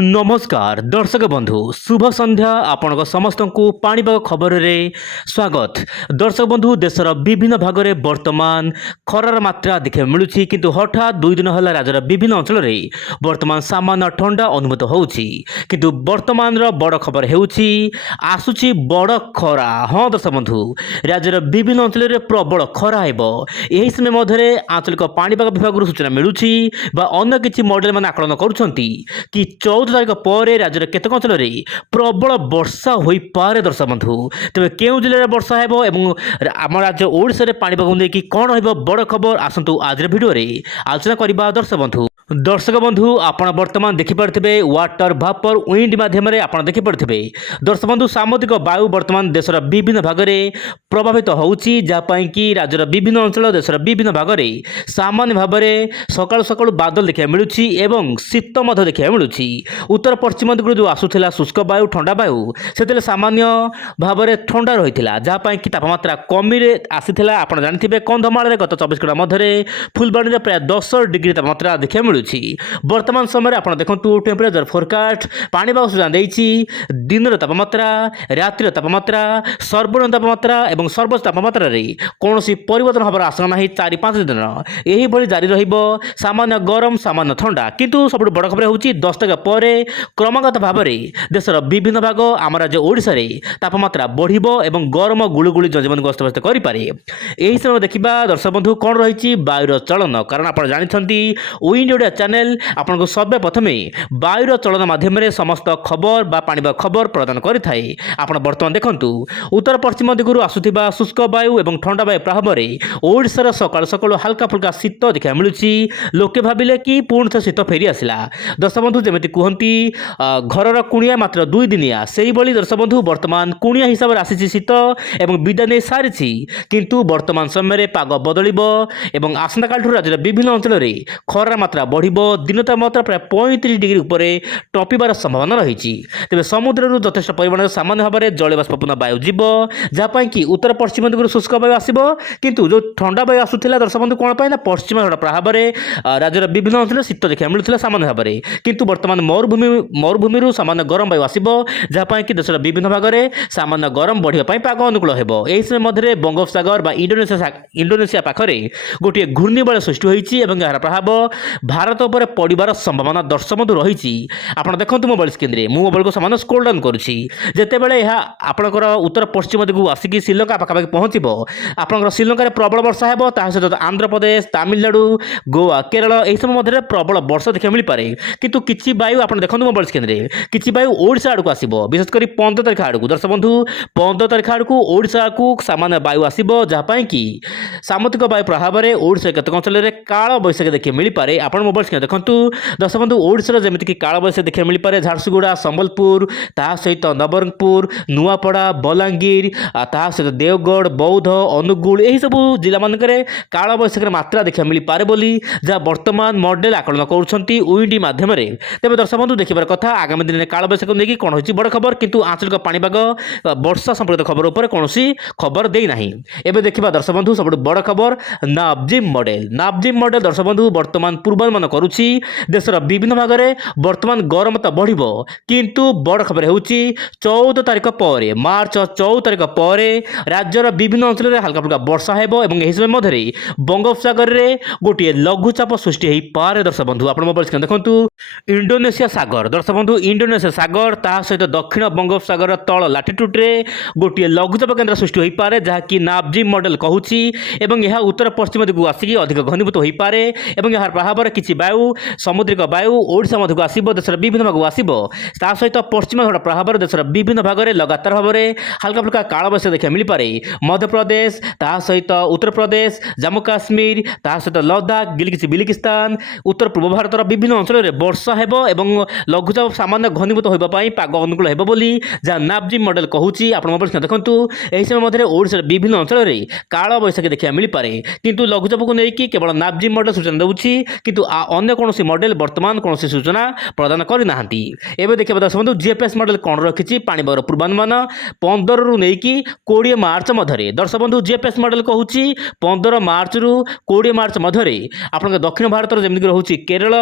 नमस्कार दर्शक बंधु शुभ संध्या आपण समस्त को पाणीपाग खबर रे स्वागत। दर्शक बंधु देशर विभिन्न भाग में वर्तमान खरार मात्रा देखा मिलूँ किंतु हठात 2 दिन है राज्यर विभिन्न अंचल में वर्तमान सामान्य ठंडा अनुभूत होउछि किंतु वर्तमान बड़ खबर आसुची बड़ खरा। हाँ दर्शक बंधु राज्यर विभिन्न अंचल में प्रबल खरा यही समय मध्य आंचलिक पाणीपाग विभाग सूचना मिलूँ अन्य किसी मॉडल मान आकलन करुँच कि 14 तारीख पर राज्यर केतक अंचल में प्रबल वर्षा हो पारे। दर्शक बंधु तेज क्यों जिले में वर्षा है आम राज्य ओडिशा रे पाणीपाग लेकिन कौन हो बड़ खबर आसतु आज भिडियो आलोचना करवा। दर्शक बंधु आपण वर्तमान देखिपे वाटर भापर विंड मध्यम आप देखिपे। दर्शक बंधु सामुद्रिक वायु वर्तमान देशर विभिन्न भाग में प्रभावित होउछि जहाँपाई कि राज्यर विभिन्न अंचल देशर विभिन्न भाग में सामान्य भाव में सकाळु सकाळु बादल देखा मिलूँ एवं शीत देखा मिलूँ। उत्तर पश्चिम दिगु जो आसूला शुष्क वायु ठंडा वायु से सामान्य भाव में ठंडा रही है जहाँपाई कि तापमात्रा कमी आसीला। आप जानते कंधमाल गत 24 घंटा मध्य फुलबाणी प्राय 10 डिग्री तापमात्रा देखा मिलूँ। वर्तमान समय आप देखो टेम्परेचर फोरकास्ट पाणीपाग सूचना देती दिन तापमात्रा रात्रि तापमात्रा सर्वनिम्न तापमात्रा और सर्वोच्च तापमात्रा कौन परिवर्तन हमार आशंका ना 4-5 दिन यही जारी सामान्य गरम सामान्य ठंडा। किंतु सब बड़ खबर हूँ 10 तारीख पर क्रमागत भाव में देशर विभिन्न भाग आम राज्य ओडिशा रे तापमात्रा बढ़िबो एवं गरम गुलुगुली जनजीवन को अस्तव्यस्त करें। यही समय देखा दर्शक बंधु कौन रही वायुर चलन कारण आप जानते विंड ओडिया चैनल आपको सर्वे प्रथमे वायुर चलन माध्यम समस्त खबर बा पाणीपाग खबर प्रदान करें। आप बर्तमान देखु उत्तर पश्चिम दिगु आसुवा शुष्क वायु और ठंडा वायु प्रभाव में ओडिशार सकाळु सकाळु हल्का फुल्का शीत देखा मिलूँ। लोके भाविले कि पुणी थे शीत फेरी आसला। दर्शक बंधु जमी कहती घरर कुणिया मात्र 2 दिनिया से ही दर्शक बंधु वर्तमान कुणिया हिसाब से आसी शीत और विदा नहीं सारी किंतु वर्तमान समय पाग बदल आसंता काल राज्य विभिन्न अंचल में खरार मात्रा बढ़ दिन तापमात्रा प्राय 35 डिग्री उपर टपिबार संभावना रही। तेज समुद्र यथेष परिमाण सामान्य भाव में जलबाष्पूर्ण वायु जीव जहाँपाई कि उत्तर पश्चिम दिगु शुष्क वायु आसो किंतु जो ठंडा वायु आसूला दर्शक बंधु कौन पाई पश्चिम प्रभाव में राज्यर विभिन्न अंचल शीत देखा मिलूला सामान्य भाव में किंतु वर्तमान मरुभूमि सामान्य गरम वायु आसो जहाँपाई कि देशर विभिन्न भाग में सामान्य गरम बढ़ापी पाग अनुकूल हो। यही समय मध्य बंगोपसागर इंडोनेशिया पाखरे गोटे घूर्णिबल सृष्टि होती यार प्रभाव भारत पर पड़ार संभावना दर्शक बंधु रही। आप देखो मोबाइल स्क्रीन में मु मोबाइल को सामान स्क्रोल डाउन करुँची जितेबाला यह आपंकर उत्तर पश्चिम दिगु आसिक श्रीलंका पाखापाखि पहुँचब आपंकर श्रीलंका प्रबल वर्षा है सहित आंध्र प्रदेश तमिलनाडु गोवा केरल यही समय मध्य प्रबल वर्षा देखा मिल पारे। किंतु किसी वायु आप देखो मोबाइल स्क्रीन में किसी वायु ओडिशा आड़ को आसो विशेषकर 15 तारीख आड़ को दर्शक बंधु 15 तारीख आड़ को ओडिशा को सामान्य वायु आसो जहाँपाई कि सामुद्रिक वायु प्रभाव में ओडिशा केतक अंचल में काल बैशाखी देखिए मिल पारे। आप मोबाइल स्क्रीन देखो दर्शक बंधु ओडिशा जमीक काल बैशाखी देखिए मिल पारे झारसुगुड़ा संबलपुर सहित नवरंगपुर नुआपड़ा बलांगीर सहित देवगढ़ बौद्ध अनुगुल यही सब जिला मानक काल बैशाखी मात्रा देखा मिल पारे बोली जहाँ वर्तमान मॉडल आकलन करुँच विंडी मध्यम। तेज दर्शक बंधु देखिबार कथा आगामी दिन में काल बैशाखी लेकिन कौन हो बड़ खबर किंतु आंचलिक पाणीपाग वर्षा संपर्कित खबर उपर कौन खबर देना। एवं देखा दर्शक बंधु सब बड़ खबर नापजिम मॉडल दर्शक बंधु वर्तमान पूर्वानुमान करुँची देशर विभिन्न भाग में वर्तमान गरम तो बढ़ किंतु बड़ खबर हो 14 तारीख पर मार्च 14 तारीख पर राज्यर विभिन्न अंचल में हल्का फुल्का वर्षा हो यही समय मध्य बंगोपसागर में गोटे लघुचाप सृष्टि हो पारे। दर्शक बंधु आप मोबाइल स्क्रीन देखो इंडोनेशिया सागर दर्शक बंधु इंडोनेशिया सागर सहित दक्षिण बंगोपसागर तल लाटिट्यूड्रे गोटे लघुचाप केन्द्र सृष्टि हो पारे जहाँकि नापजिम मॉडल कहूँ यह उत्तर पश्चिम दिगु आसिक अधिक घनीभूत हो पारे और यार प्रभाव में किसी वायु समुद्रिक वायु ओडिशा मध्य आसो देशर विभिन्न भाग आसो सहित पश्चिम घाट प्रभाव में देशर विभिन्न भाग में लगातार भाव में हल्का फुल्का काल बैशाखी देखा मिल पारे। मध्यप्रदेश सहित उत्तर प्रदेश जम्मू काश्मीर सहित लद्दाख बिलिकिस्तान उत्तर पूर्व भारत विभिन्न अंचल में वर्षा हो लघुचाप सामान्य घनीभूत होगापी पाग अनुकूल हो जहाँ नापजिम मॉडल कहूँ। आप मोबाइल देखो यही समय मध्य ओडिशा विभिन्न अंचल में काल बैशाखी देखा मिल पारे किंतु लघुचाप को लेकिन केवल नापजिम मॉडल सूचना दूसरी किंतु ଅନ୍ୟ କୌଣସି ମଡେଲ ବର୍ତ୍ତମାନ କୌଣସି ସୂଚନା ପ୍ରଦାନ କରିନାହାନ୍ତି। ଏବେ ଦେଖିବା ଦର୍ଶକ ବନ୍ଧୁ ଜିଏଫଏସ୍ ମଡେଲ କ'ଣ ରଖିଛି ପାଣିପାଗର ପୂର୍ବାନୁମାନ 15ରୁ ନେଇକି 20 ମାର୍ଚ୍ଚ ମଧ୍ୟରେ। ଦର୍ଶକ ବନ୍ଧୁ ଜିଏଫଏସ୍ ମଡେଲ କହୁଛି 15 ମାର୍ଚ୍ଚରୁ 20 ମାର୍ଚ୍ଚ ମଧ୍ୟରେ ଆପଣଙ୍କ ଦକ୍ଷିଣ ଭାରତର ଯେମିତିକି ରହୁଛି କେରଳ,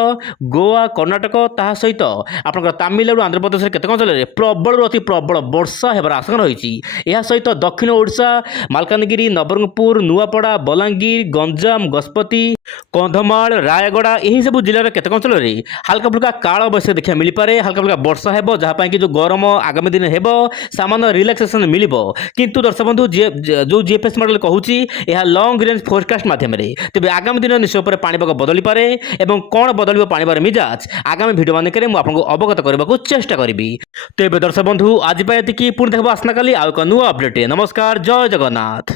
ଗୋଆ, କର୍ଣ୍ଣାଟକ, ତାହା ସହିତ ଆପଣଙ୍କର ତାମିଲନାଡୁ, ଆନ୍ଧ୍ରପ୍ରଦେଶରେ କେତେକ ଅଞ୍ଚଳରେ ପ୍ରବଳରୁ ଅତି ପ୍ରବଳ ବର୍ଷା ହେବାର ଆଶଙ୍କା ରହିଛି। ଏହା ସହିତ ଦକ୍ଷିଣ ଓଡ଼ିଶା, ମାଲକାନଗିରି, ନବରଙ୍ଗପୁର, ନୂଆପଡ଼ା, ବଲାଙ୍ଗୀର, ଗଞ୍ଜାମ, ଗଜପତି, କନ୍ଧମାଳ, ରାୟଗଡ଼ା ଏହିସବୁ ଜିଲ୍ଲାର କେତେକ ଅଞ୍ଚଳରେ ହାଲକା ଫୁଲକା କାଳ ବୈଶାଖୀ ଦେଖିବା ମିଳିପାରେ। ହାଲକା ଫୁଲକା ବର୍ଷା ହେବ, ଯାହା ପାଇଁ କି ଯେଉଁ ଗରମ ଆଗାମୀ ଦିନ ହେବ ସାମାନ୍ୟ ରିଲାକ୍ସେସନ୍ ମିଳିବ। କିନ୍ତୁ ଦର୍ଶକ ବନ୍ଧୁ ଯେଉଁ ଜିଏଫଏସ୍ ମଡେଲ କହୁଛି ଏହା ଲଙ୍ଗ୍ ରେଞ୍ଜ ଫୋରକାଷ୍ଟ ମାଧ୍ୟମରେ। ତେବେ ଆଗାମୀ ଦିନ ନିଶ୍ଚୟ ଉପରେ ପାଣିପାଗ ବଦଳିପାରେ ଏବଂ କ'ଣ ବଦଳିବ ପାଣିପାଗର ମିଜାଜ ଆଗାମୀ ଭିଡ଼ିଓ ମାନଙ୍କରେ ମୁଁ ଆପଣଙ୍କୁ ଅବଗତ କରିବାକୁ ଚେଷ୍ଟା କରିବି। ତେବେ ଦର୍ଶକ ବନ୍ଧୁ ଆଜି ପାଇଁ ଏତିକି, ପୁଣି ଦେଖିବା ଆସନ୍ତାକାଲି ଆଉ ଏକ ନୂଆ ଅପଡେଟ୍। ନମସ୍କାର, ଜୟ ଜଗନ୍ନାଥ।